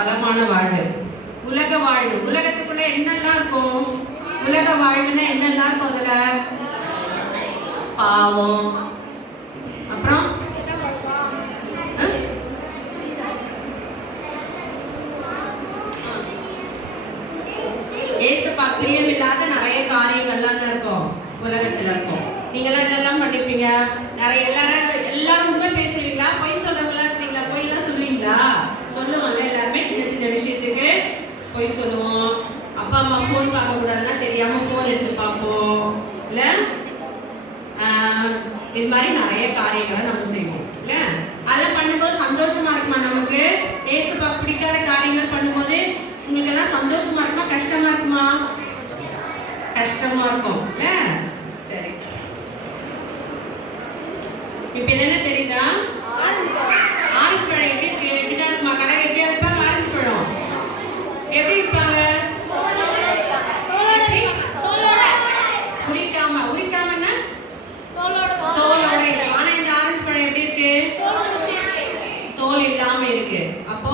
வளமான வாழ்வு. உலக வாழ்வு, உலகத்துக்குள்ள என்னெல்லாம் இருக்கும்? உலக வாழ்வுன்னா என்னெல்லாம் இருக்கும்? அதுல பாவம், அப்புறம் ஏசப்பா பிரியம் இல்லாத நிறைய காரியங்கள்லாம் இருக்கும் உலகத்துல இருக்கும். நீங்களாம் என்னெல்லாம் பண்ணிருப்பீங்க? நிறைய எல்லாரும் உண்மை பேசுவீங்களா? பொய் சொல்றவங்களா இருக்கீங்களா? பொய் எல்லாம் சொல்லுவீங்களா? சொல்லுவாங்கல்ல, எல்லாருமே சின்ன சின்ன விஷயத்துக்கு பொய் சொல்லுவோம். அப்பா அம்மா ஃபோன் பார்க்க கூடாதுன்னா தெரியாம ஃபோன் எடுத்து பார்ப்போம் இல்ல. இது மாதிரி நிறைய காரியங்களை நம்ம செய்வோம் இல்ல. அதெல்லாம் பண்ணும்போது சந்தோஷமா இருக்குமா நமக்கு? ஏசப்பா பிடிக்காத காரியங்கள் பண்ணும்போது உங்களுக்கு எல்லாம் சந்தோஷமா இருக்குமா கஷ்டமா இருக்குமா? கஷ்டமா இருக்கும் இல்ல. சரி, இப்ப என்ன தெரியுதா? ஆரஞ்சு பழம் எப்படிதான் இருக்குமா? கடை எப்படியா இருப்பாங்க? ஆரஞ்சு பழம் எப்படி இருப்பாங்க? உரிக்காமன்னா தோலோட இருக்கு. ஆனா இந்த ஆரஞ்சு பழம் எப்படி இருக்கு? தோல் இல்லாம இருக்கு. அப்போ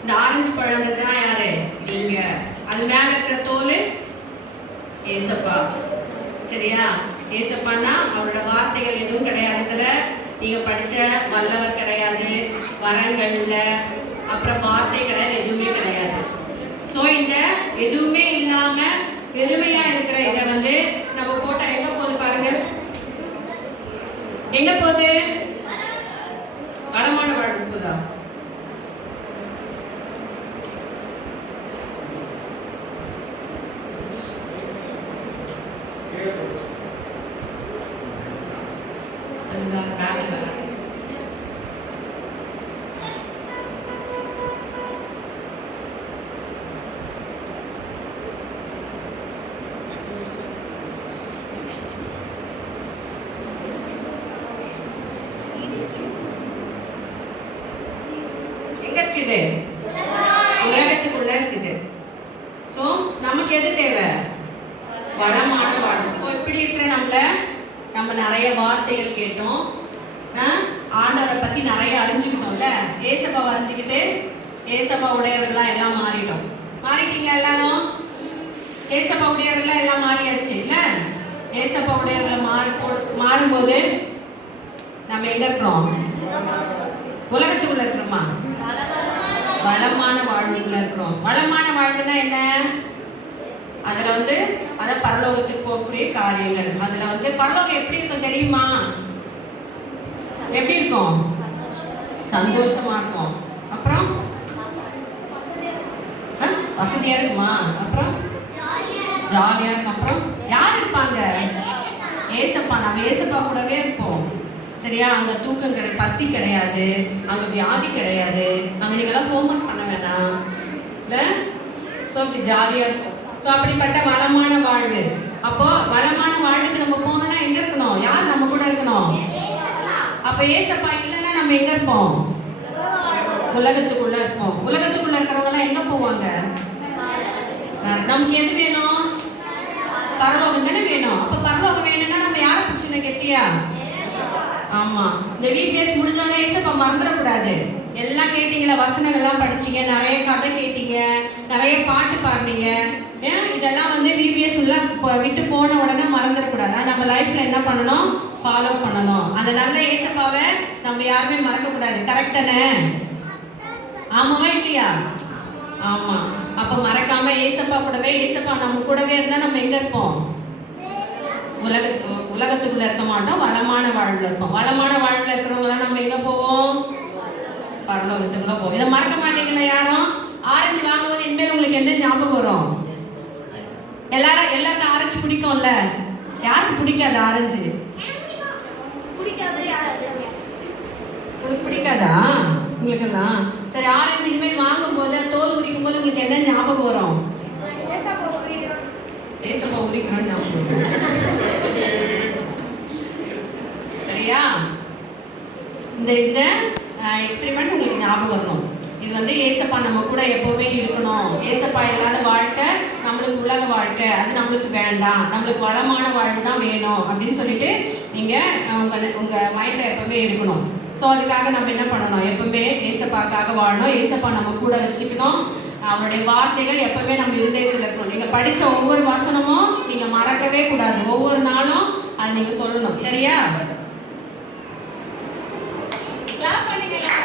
இந்த ஆரஞ்சு பழம்ன்றதுதான் யாரு? நீங்க. அது மேல இருக்கிற தோல் ஏசப்பா. சரியா? ஏசப்பான்னா அவரோட வார்த்தைகள் எதுவும் கிடையாது. இதுல நீங்க படிச்ச வல்லவர் கிடையாது, வரங்கள் இல்ல, அப்புறம் வார்த்தை கிடையாது, எதுவுமே கிடையாது. சோ இந்த எதுவுமே இல்லாம பெருமையா இருக்கிற இதை நம்ம போட்டா எங்க போகுது பாருங்க. எங்க போகுது? வளமான வாழ்வு போதா? உலகத்துக்குள்ள இருக்குது. சோ நமக்கு எது தேவை? வளமான வாழ்வு. சோ இப்படி இருக்கிற நம்ம நிறைய வார்த்தைகள் கேட்டோம், ஆண்டவரை பத்தி நிறைய அறிஞ்சுக்கிட்டோம்ல. ஏசப்பா அறிஞ்சுக்கிட்டு ஏசப்பா உடையவர்களா எல்லாம் மாறிட்டோம். மாறிட்டீங்க எல்லாரும்? ஏசப்பா உடையவர்களா எல்லாம் மாறியாச்சு இல்ல. ஏசப்பா உடையவர்களை மாறும்போது நம்ம எங்க இருக்கிறோம்? உலகத்துக்குள்ள இருக்கிறோமா? வளமான வாழ்வுக்குள்ள இருக்கிறோம். வளமான வாழ்வுனா என்ன? அதுல அத பரலோகத்துக்கு போகக்கூடிய காரியங்கள். அதுல பரலோகம் எப்படி இருக்கும் தெரியுமா? எப்படி இருக்கும்? சந்தோஷமா இருக்கும். அப்புறம் வசதியா இருக்குமா? அப்புறம் ஜாலியா இருக்கும். அப்புறம் யார் இருப்பாங்க? ஏசப்பா. நம்ம ஏசப்பா கூடவே இருப்போம். சரியா? அங்க தூக்கம் கிடையாது, பசி கிடையாது, அங்க வியாதி கிடையாது, அங்க நீங்களாம் ஹோம்ஒர்க் பண்ண வேணாம் இல்ல. ஸோ அப்படி ஜாலியா இருக்கும். ஸோ அப்படிப்பட்ட வளமான வாழ்வு. அப்போ வளமான வாழ்வுக்கு நம்ம போகணும்னா எங்க இருக்கணும்? யார் நம்ம கூட இருக்கணும்? அப்ப ஏசப்பா இல்லைன்னா நம்ம எங்க இருப்போம்? உலகத்துக்குள்ள இருப்போம். உலகத்துக்குள்ள இருக்கிறவங்க எல்லாம் எங்க போவாங்க? நமக்கு எது வேணும்? பரலோகம் தானே வேணும். அப்ப பரலோகம் வேணும்னா நம்ம யாரை பிடிச்சிருந்தோம் கெட்டியா? ஆமா, இந்த VPS முடிஞ்சோடனே ஏசப்பா மறந்துடக்கூடாது. எல்லாம் கேட்டீங்களா? வசனங்கள்லாம் படிச்சீங்க, நிறைய கதை கேட்டீங்க, நிறைய பாட்டு பாடினீங்க. இதெல்லாம் VPS உள்ள விட்டு போன உடனே மறந்துடக்கூடாது. நம்ம லைஃப்ல என்ன பண்ணணும்? ஃபாலோ பண்ணணும். அந்த நல்ல ஏசப்பாவை நம்ம யாருமே மறக்கக்கூடாது. கரெக்டானே? ஆமாவா இல்லையா? ஆமா. அப்ப மறக்காம ஏசப்பா கூடவே, ஏசப்பா நம்ம கூடவே இருந்தா நம்ம எங்க இருப்போம்? உலகத்துக்குள்ள இருக்க மாட்டோம், வளமான வாழ்வுல இருப்போம். வளமான வாழ்வுல இருக்கிறவங்க நம்ம எங்க போவோம்? பரலோகத்துக்குள்ள போவோம். இதை மறக்க மாட்டீங்களா யாரும்? ஆரஞ்சு வாங்கும்போது இனிமேல் உங்களுக்கு எந்த ஞாபகம் வரும்? எல்லாருக்கும் ஆரஞ்சு பிடிக்கும்ல. யாருக்கு பிடிக்காது ஆரஞ்சு? உங்களுக்கு பிடிக்காதா? உங்களுக்கெல்லாம் சரி. ஆரஞ்சு இனிமேல் வாங்கும் போது தோல் உரிக்கும் போது உங்களுக்கு என்ன ஞாபகம் வரும்? ஏசப்பா உரிக்கிறோம் ஞாபகம். சரியா? இந்த எக்ஸ்பெரிமெண்ட் உங்களுக்கு ஞாபகம் வரணும். இது ஏசப்பா நம்ம கூட எப்பவுமே இருக்கணும். ஏசப்பா இல்லாத வாழ்க்கை நம்மளுக்கு உலக வாழ்க்கை, அது நம்மளுக்கு வேண்டாம், நம்மளுக்கு வளமான வாழ்வு தான் வேணும் அப்படின்னு சொல்லிட்டு நீங்க உங்க மைண்ட்ல எப்பவுமே இருக்கணும். ஸோ அதுக்காக நம்ம என்ன பண்ணணும், எப்பவுமே ஏசப்பாக்காக வாழணும், ஏசப்பா நம்ம கூட வச்சுக்கணும், அவருடைய வார்த்தைகள் எப்பவுமே நம்ம இருதயத்தில் இருக்கணும். நீங்கள் படித்த ஒவ்வொரு வசனமும் நீங்கள் மறக்கவே கூடாது, ஒவ்வொரு நாளும் அது நீங்கள் சொல்லணும். சரியா?